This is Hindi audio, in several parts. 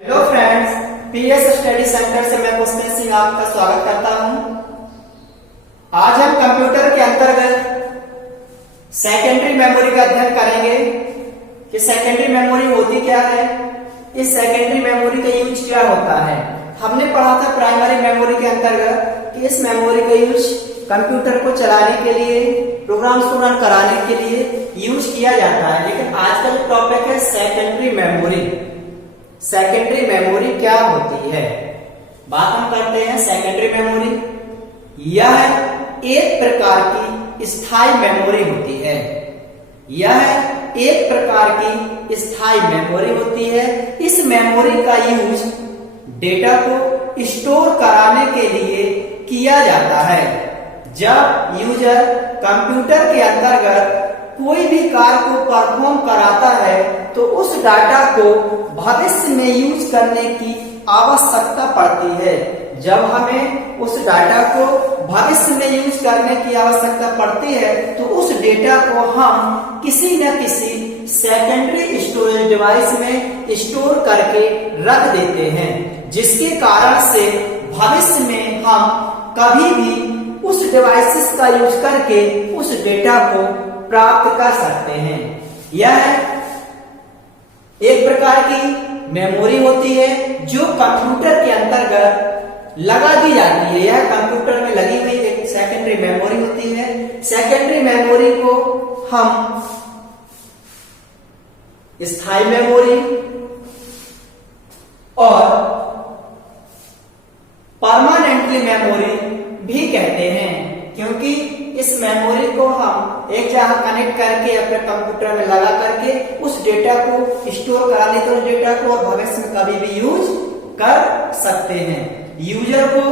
Hello friends, PS study centre से मैं पुष्पेंद्र सिंह आपका स्वागत करता हूं। आज हम कंप्यूटर के अंतर्गत सेकेंडरी मेमोरी का अध्ययन करेंगे कि सेकेंडरी मेमोरी होती क्या है, इस सेकेंडरी मेमोरी का यूज क्या होता है। हमने पढ़ा था प्राइमरी मेमोरी के अंतर्गत कि इस मेमोरी का यूज कंप्यूटर को चलाने के लिए, प्रोग्राम्स को रन कराने के लिए यूज किया जाता है। लेकिन आज का जो टॉपिक है सेकेंडरी मेमोरी, सेकेंडरी मेमोरी क्या होती है, बात हम करते हैं सेकेंडरी मेमोरी। यह एक प्रकार की स्थायी मेमोरी होती है। यह एक प्रकार की स्थायी मेमोरी होती है। इस मेमोरी का यूज डेटा को स्टोर कराने के लिए किया जाता है। जब यूजर कंप्यूटर के अंतर्गत कोई भी कार्य को परफॉर्म कराता है तो उस डाटा को भविष्य में यूज करने की आवश्यकता पड़ती है। जब हमें उस डाटा को भविष्य में यूज करने की आवश्यकता पड़ती है तो उस डेटा को हम किसी न किसी सेकेंडरी स्टोरेज डिवाइस में स्टोर करके रख देते हैं, जिसके कारण से भविष्य में हम कभी भी उस डिवाइसेस का यूज करके उस डेटा को प्राप्त कर सकते हैं। यह एक प्रकार की मेमोरी होती है जो कंप्यूटर के अंतर्गत लगा दी जाती है। यह कंप्यूटर में लगी हुई एक सेकेंडरी मेमोरी होती है। सेकेंडरी मेमोरी को हम स्थायी मेमोरी और परमानेंटली मेमोरी भी कहते हैं, क्योंकि इस मेमोरी को हम एक जगह कनेक्ट करके अपने कंप्यूटर में लगा करके उस डेटा को स्टोर करा लेते हैं, उस डेटा को और भविष्य में कभी भी यूज कर सकते हैं। यूजर को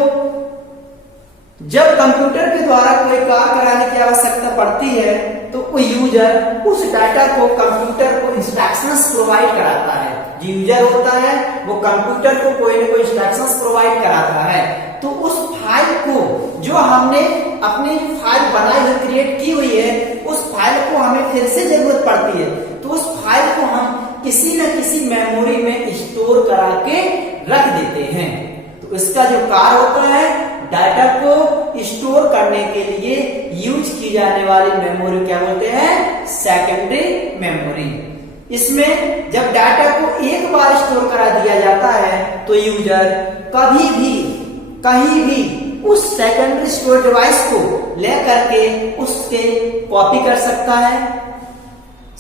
जब कंप्यूटर के द्वारा कोई कार्य कराने की आवश्यकता पड़ती है तो कोई यूजर उस डाटा को कंप्यूटर को इंस्ट्रक्शंस प्रोवाइड कराता है। जो यूजर होता है वो कंप्यूटर को कोई न कोई इंस्ट्रक्शंस प्रोवाइड कराता है। तो उस फाइल को जो हमने अपनी फाइल बनाई हुई क्रिएट की हुई है, उस फाइल को हमें फिर से जरूरत पड़ती है तो उस फाइल को हम किसी न किसी मेमोरी में स्टोर करा के रख देते हैं। तो इसका जो कार्य होता है, डाटा को स्टोर करने के लिए यूज की जाने वाली मेमोरी क्या बोलते हैं, सेकेंडरी मेमोरी। इसमें जब डाटा को एक बार स्टोर करा दिया जाता है तो यूजर कभी भी कहीं भी उस सेकेंडरी स्टोरेज डिवाइस को लेकर के उसके कॉपी कर सकता है,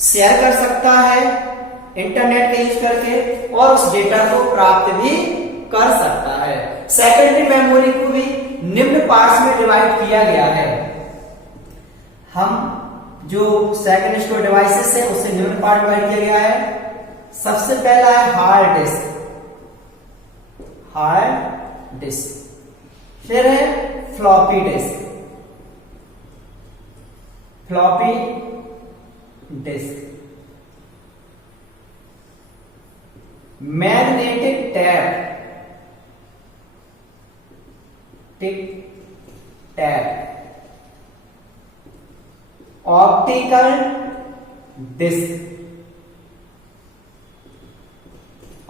शेयर कर सकता है इंटरनेट का यूज करके, और उस डेटा को प्राप्त भी कर सकता है। सेकेंडरी मेमोरी को भी निम्न पार्ट्स में डिवाइड किया गया है। हम जो सेकेंडरी स्टोरेज डिवाइसेस है उसे निम्न पार्ट डिवाइड किया गया है। सबसे पहला है हार्ड डिस्क, हार्ड डिस्क। फिर है floppy disk, floppy disk. Magnetic tape, tick tape. Optical disk,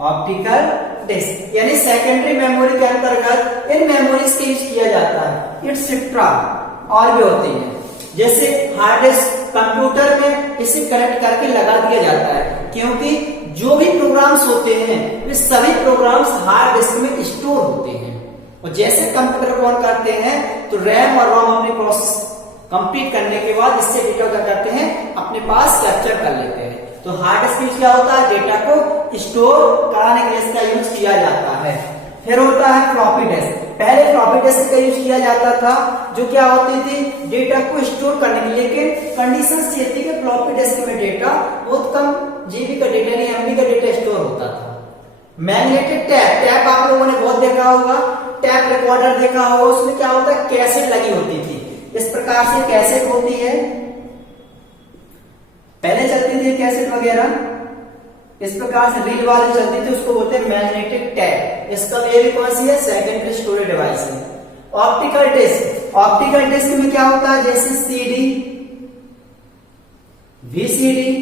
optical disk. यानी सेकेंडरी मेमोरी के अंतर्गत इन मेमोरीज का यूज किया जाता है। एक्सेट्रा और भी होती है, जैसे हार्ड डिस्क कंप्यूटर में इसे कनेक्ट करके लगा दिया जाता है, क्योंकि जो भी प्रोग्राम्स होते हैं वे सभी प्रोग्राम्स हार्ड डिस्क में स्टोर होते हैं। और जैसे कंप्यूटर को ऑन करते हैं तो रैम और रोम अपनी प्रोसेस कंप्लीट करने के बाद इससे डेटा क्या करते हैं, अपने पास कैप्चर कर लेते हैं। तो हार्ड डिस्क यूज क्या होता है, डेटा को स्टोर कराने के लिए इसका यूज किया जाता है। फिर होता है फ्लॉपी डिस्क। पहले फ्लॉपी डिस्क का यूज किया जाता था, जो क्या होती थी, डेटा को स्टोर करने के लिए। लेकिन कंडीशन ये थी कि फ्लॉपी डिस्क में डेटा बहुत कम जीबी का डेटा नहीं, एमबी का डेटा स्टोर होता था। मैग्नेटिक टैप, टैप आप लोगों ने बहुत देखा होगा, टैप रिकॉर्डर देखा होगा। उसमें क्या होता है, कैसेट लगी होती थी। इस प्रकार से कैसेट होती है, पहले चलती थी कैसेट वगैरह। इस प्रकार से रील वाली चलती थी, उसको बोलते हैं मैग्नेटिक टैप। इसका ये भी कौन सी है, सेकेंडरी स्टोरेज डिवाइस है। ऑप्टिकल डिस्क, ऑप्टिकल डिस्क में क्या होता है, जैसे CD, VCD,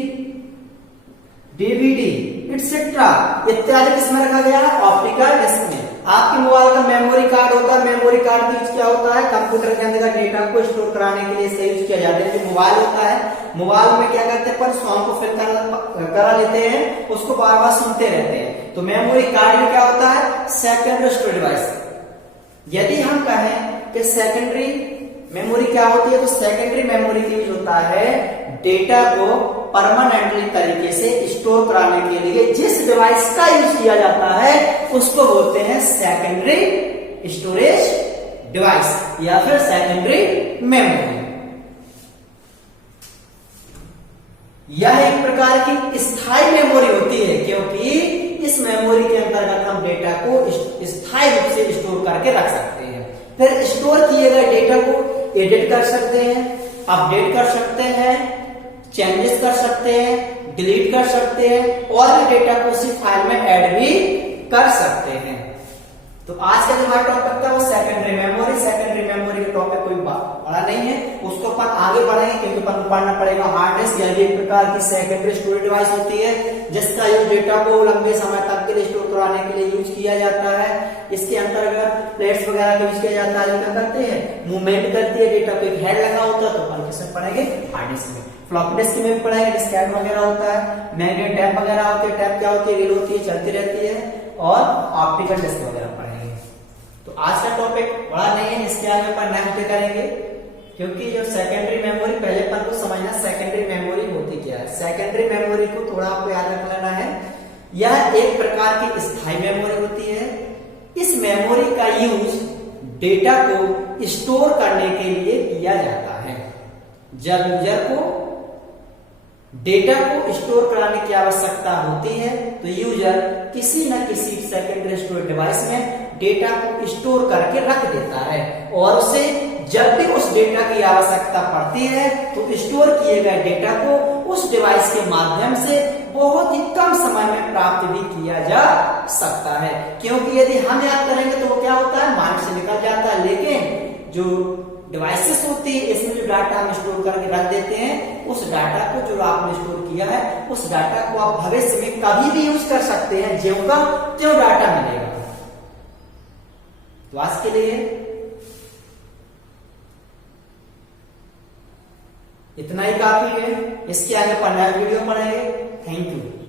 DVD, it's et cetera इत्यादि किसमें रखा गया है? ऑप्टिकल डिस्क में। आपके मोबाइल का मेमोरी कार्ड होता है, मेमोरी कार्ड का यूज क्या होता है? कंप्यूटर के अंदर का डेटा को स्टोर कराने के लिए इसका यूज किया जाता है। जो मोबाइल होता है, मोबाइल में क्या करते हैं, पर सॉन्ग को फिल करा लेते हैं, उसको बार बार सुनते रहते हैं। तो मेमोरी कार्ड में क्या होता है? Secondary storage device. यदि हम कहें कि सेकेंडरी मेमोरी क्या होती है, तो सेकेंडरी मेमोरी का यूज होता है डेटा को परमानेंटली तरीके से स्टोर कराने के लिए जिस डिवाइस का यूज किया जाता है उसको बोलते हैं सेकेंडरी स्टोरेज डिवाइस या फिर सेकेंडरी मेमोरी। यह एक प्रकार की स्थायी मेमोरी होती है, क्योंकि इस मेमोरी के अंतर्गत हम डेटा को स्थायी रूप से स्टोर करके रख सकते हैं। फिर स्टोर किए गए डेटा को एडिट कर सकते हैं, अपडेट कर सकते हैं, चेंजेस कर सकते हैं, डिलीट कर सकते हैं और भी डेटा को उसी फाइल में ऐड भी कर सकते हैं। तो आज का जो हमारा टॉपिक था वो सेकेंडरी मेमोरी। सेकेंडरी मेमोरी का टॉपिक कोई बड़ा नहीं है, उसको अपन आगे बढ़ेंगे क्योंकि अपन को पढ़ना पड़ेगा हार्ड डिस्क। यह भी एक प्रकार की सेकेंडरी स्टोरेज डिवाइस होती है जिसका यूज डेटा को लंबे समय तक के लिए स्टोर कराने के लिए यूज किया जाता है। इसके अंतर्गत प्लेट्स वगैरह का यूज किया जाता है, जो क्या करते हैं, मूवमेंट करती है। डेटा को एक हेड लगा होता है, तो अपन किसमें पढ़ेंगे? हार्ड डिस्क में। फ्लॉपी डिस्क में पढ़ेंगे, डिस्केट वगैरह होता है, मैग्नेट टैप वगैरह होती है। टैप क्या होती है? रील होती है, चलती रहती है। और ऑप्टिकल डिस्क वगैरह पढ़ेंगे। तो आज का टॉपिक बड़ा नहीं है, इसके आगे अपन नेक्स्ट डे करेंगे, क्योंकि जो सेकेंडरी मेमोरी पहले अपन को समझना सेकेंडरी मेमोरी होती क्या है। सेकेंडरी मेमोरी को थोड़ा आपको याद रख लेना है। यह एक प्रकार की स्थायी मेमोरी होती है। इस मेमोरी का यूज डेटा को स्टोर करने के लिए किया जाता है। जब यूजर को डेटा को स्टोर कराने की आवश्यकता होती है तो यूजर किसी न किसी सेकेंडरी स्टोरेज डिवाइस में डेटा को स्टोर करके रख देता है और उसे जब भी उस डेटा की आवश्यकता पड़ती है तो स्टोर किए गए डेटा को उस डिवाइस के माध्यम से बहुत ही कम समय में प्राप्त भी किया जा सकता है। क्योंकि यदि हम याद करेंगे तो वो क्या होता है, माइंड से निकल जाता है। लेकिन जो डिवाइसेस होती है इसमें जो डाटा हम स्टोर करके रख देते हैं, उस डाटा को जो आपने स्टोर किया है उस डाटा को आप भविष्य में कभी भी यूज कर सकते हैं, ज्यों का त्यों डाटा मिलेगा। तो आज के लिए इतना ही काफी है। इसके आगे अपन नया वीडियो पढ़ेंगे। Thank you.